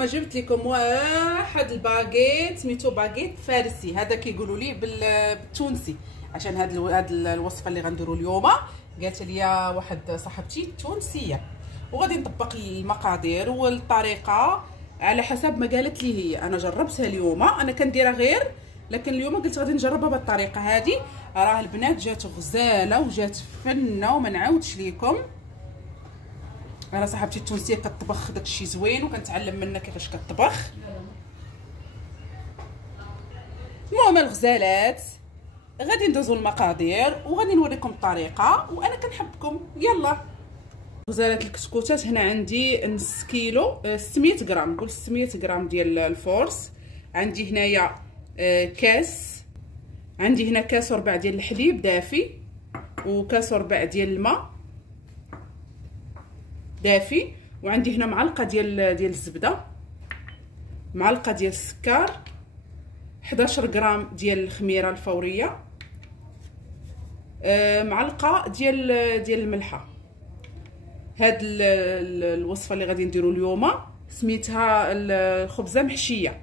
هانتوما جبت لكم واحد الباغيت سميتو باغيت فارسي، هذا كيقولوا ليه بالتونسي، عشان هاد الوصفه اللي غنديروا اليوم قالت لي واحد صاحبتي تونسيه، وغادي نطبق المقادير والطريقه على حسب ما قالت لي هي. انا جربتها اليوم، انا كنديرها غير، لكن اليوم قلت غادي نجربها بالطريقه هذه. راه البنات جات غزاله وجات فنه وما نعاودش ليكم. انا صاحبتي التونسيه كتطبخ داكشي زوين وكنتعلم منها كيفاش كتطبخ. المهم الغزالات غادي ندوزو المقادير وغادي نوريكم الطريقه، وانا كنحبكم. يلا غزالات الكتكوتات هنا عندي نص كيلو 600 غرام، نقول 600 غرام ديال الفورس. عندي هنايا كاس، عندي هنا كاس وربع ديال الحليب دافي، وكاس وربع ديال الماء دافي، وعندي هنا معلقه ديال الزبده، معلقه ديال السكر، 11 غرام ديال الخميره الفوريه، معلقه ديال الملحه. هاد الوصفه اللي غادي نديرو اليوم سميتها الخبزه محشيه،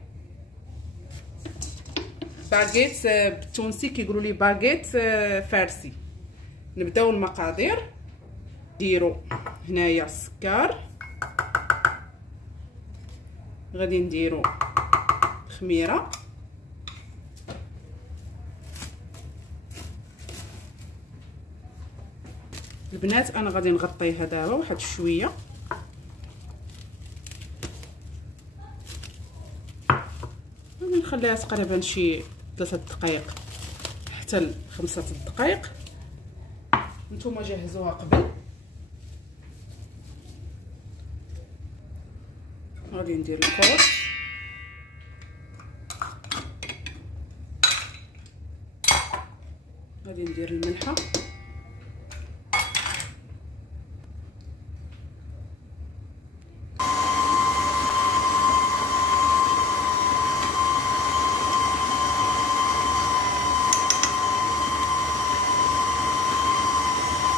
باغيت بالتونسي كيقولوا لي باغيت فارسي. نبداو المقادير. نديرو هنايا السكر، غادي نديرو خميره، البنات انا غادي نغطيها دابا واحد شويه، غادي نخليها تقريبا شي 3 دقائق حتى 5 دقائق. نتوما جهزوها قبل. غادي ندير الفورس، غادي ندير الملحه،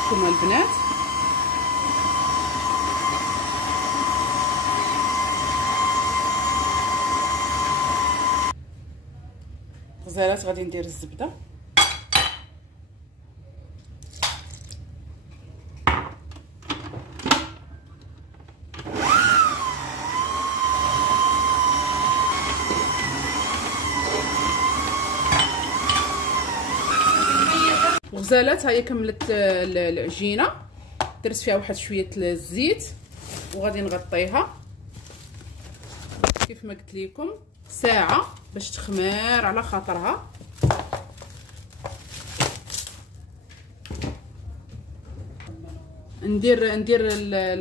ثم البنات غزالات غادي ندير الزبده، غزالات هاهي كملت العجينه، درت فيها واحد شويه الزيت وغادي نغطيها كيف ما قلت لكم ساعه باش تخمر على خاطرها. ندير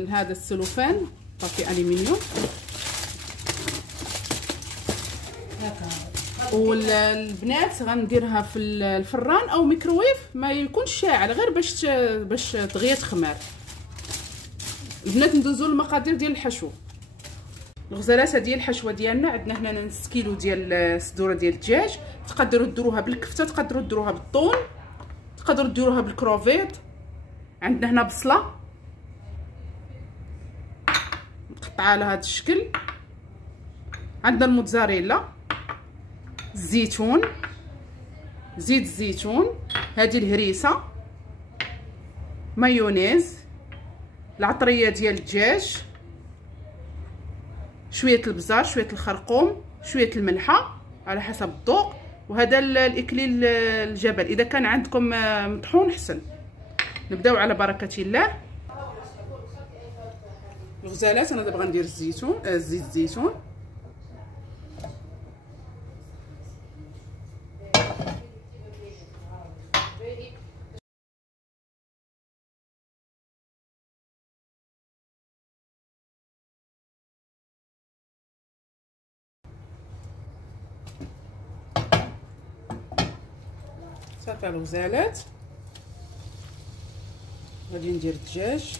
هذا السلوفان طافي الومنيوم، والبنات غنديرها في الفران او ميكروويف، ما يكونش شاعل، غير باش دغيا تخمر. البنات ندوزو المقادير ديال الحشو. الغزالات هذه الحشوه ديالنا، عندنا هنا نص كيلو ديال الصدوره ديال الدجاج، تقدروا ديروها بالكفته، تقدروا ديروها بالطون، تقدروا ديروها بالكروفيط. عندنا هنا بصله مقطعه على هذا الشكل، عندنا الموتزاريلا، الزيتون، زيت الزيتون، هذه الهريسه، مايونيز، العطريه ديال الدجاج، شويه البزار، شويه الخرقوم، شويه الملحه على حسب الذوق، وهذا الاكليل الجبل. اذا كان عندكم مطحون احسن. نبداو على بركه الله. الغزالات انا دابا غندير الزيتون، زيت الزيتون، صافي الغزالات. غادي ندير الدجاج،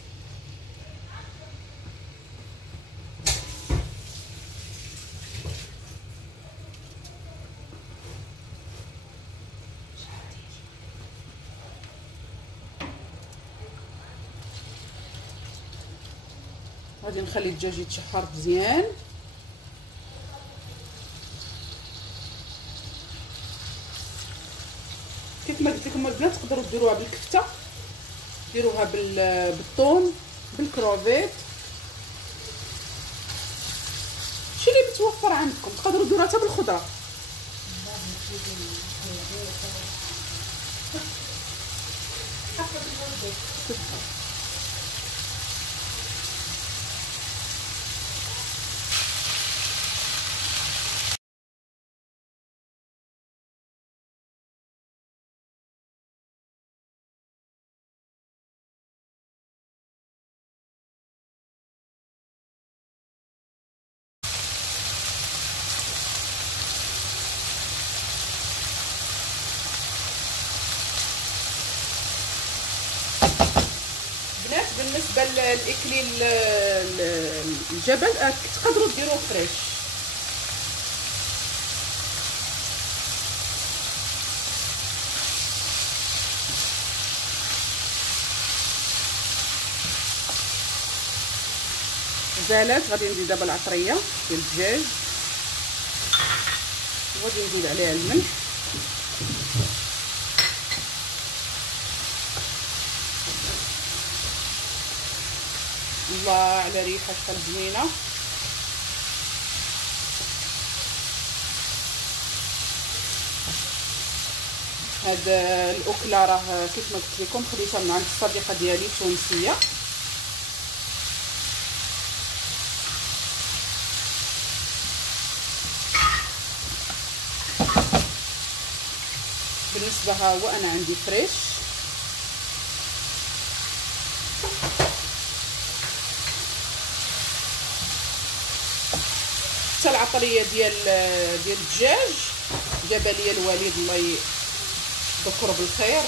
غادي نخلي الدجاج يتشحر مزيان. كيف ما قلت لكم البنات تقدروا ديروها بالكفته، ديروها بالثوم، بالكروفيت، شي اللي متوفر عندكم. تقدروا ديروها حتى بالخضره. بنات بالنسبه للاكليل الجبل تقدروا ديروه فريش. غزالات غادي نزيد دابا العطريه ديال الدجاج، وغادي نزيد عليها الملح. الله على ريحه شحال زوينه. هاد الاكله راه كيف ما قلت لكم خديتها من عند الصديقه ديالي تونسيه. بالنسبه ها هو انا عندي فريش. حتى العطريه ديال الدجاج جابها لي الوالد الله يذكره بالخير.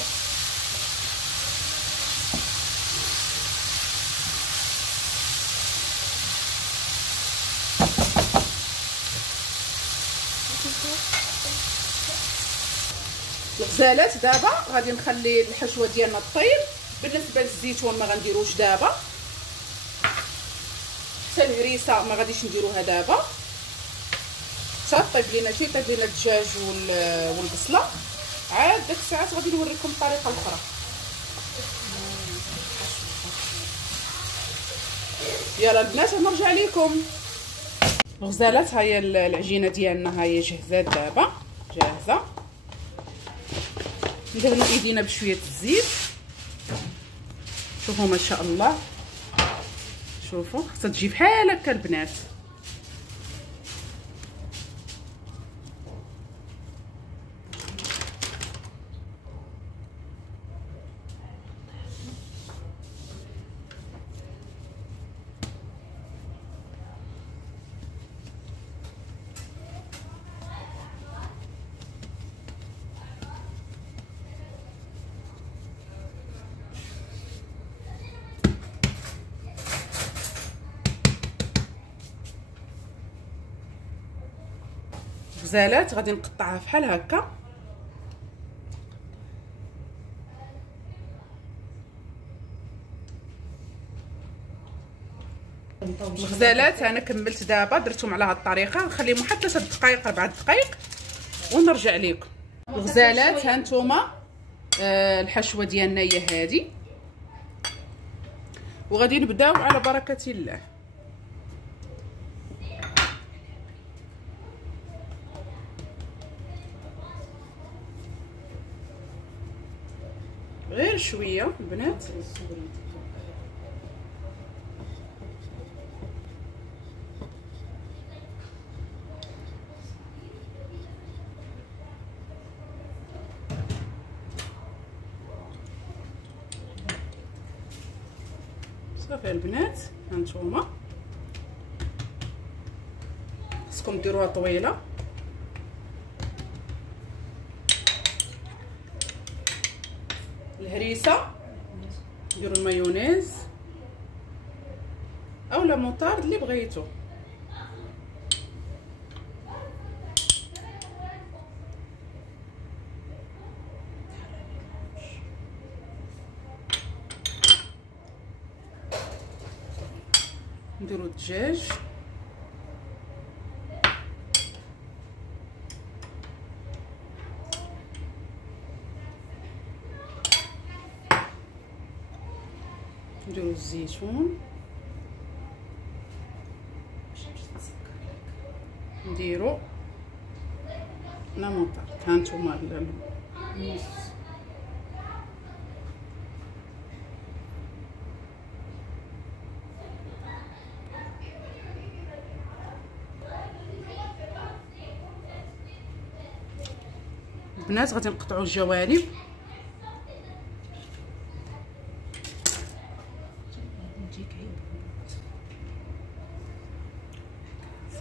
الغزالات دابا غادي نخلي الحشوه ديالنا طيب. بالنسبه للزيتون ما غنديروش دابا، حتى الهريسه ما غاديش نديروها دابا، حتى طيب لينا شي طيب لينا الدجاج والبصله. عاد داك الساعات غادي نوريكم الطريقه الاخرى. يلا البنات نرجع لكم. الغزالات ها هي العجينه ديالنا، ها هي جهزات دابا جاهزه. ندهنوا ايدينا بشويه الزيت. شوفوا ما شاء الله، شوفوا خاصها تجي بحال هكا البنات. غزالات غادي نقطعها بحال هكا. الغزالات انا كملت دابا درتهم على هاد الطريقه، نخليهم حتى 3 دقائق 4 دقائق ونرجع لكم. الغزالات ها نتوما الحشوه ديالنا هي هذه، وغادي نبداو على بركه الله. غير شويه البنات. صافي البنات هانتوما خصكم ديروها طويله. الهريسه ديروا المايونيز اولا موطارد اللي بغيتو. نديروا الدجاج، نديرو الزيتون، نديرو لا مونطار ها نتوما النص. البنات غادي نقطعوا الجوانب.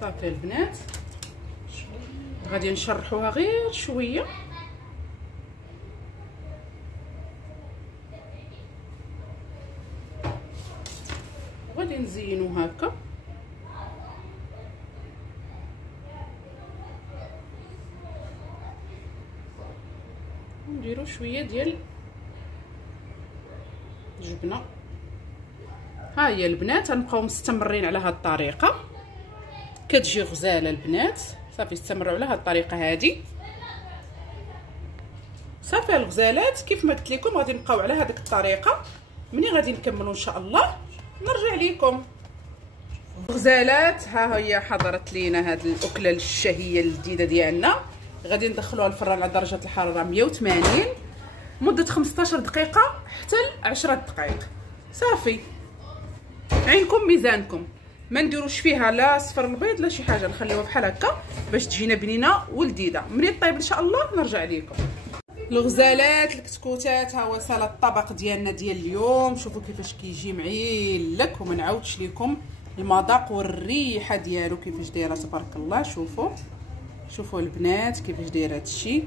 صافي البنات غادي نشرحوها غير شويه. وغادي نزينو هكا. نديرو شويه ديال الجبنه. ها هي البنات غنبقاو مستمرين على هذه الطريقه، كتجي غزاله البنات. صافي استمروا على هذه الطريقه هذه. صافي الغزالات كيف ما قلت لكم غادي نبقاو على هذيك الطريقه. ملي غادي نكملوا ان شاء الله نرجع لكم. الغزالات ها هي حضرت لينا هذه الاكله الشهيه الجديده ديالنا. غادي ندخلوها الفران على درجه الحراره 180 مده 15 دقيقه حتى ل 10 دقائق. صافي عينكم ميزانكم، ما نديروش فيها لا صفر البيض لا شي حاجه، نخليوها بحال هكا باش تجينا بنينه ولذيذه. ملي طيب ان شاء الله نرجع لكم. الغزالات الكتكوتات ها هو سال الطبق ديالنا ديال اليوم. شوفوا كيفاش كيجي معيلك، وما نعاودش لكم المذاق والريحه ديالو كيفاش دايره تبارك الله. شوفوا البنات كيفاش داير هادشي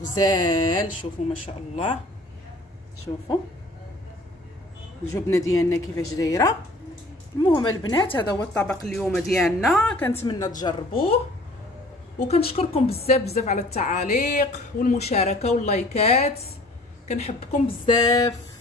غزال. شوفوا ما شاء الله، شوفوا الجبنه ديالنا كيفاش دايره. المهم البنات هذا هو الطبق اليوم ديالنا، كنتمنى تجربوه، وكنشكركم بزاف على التعاليق والمشاركه واللايكات. كنحبكم بزاف.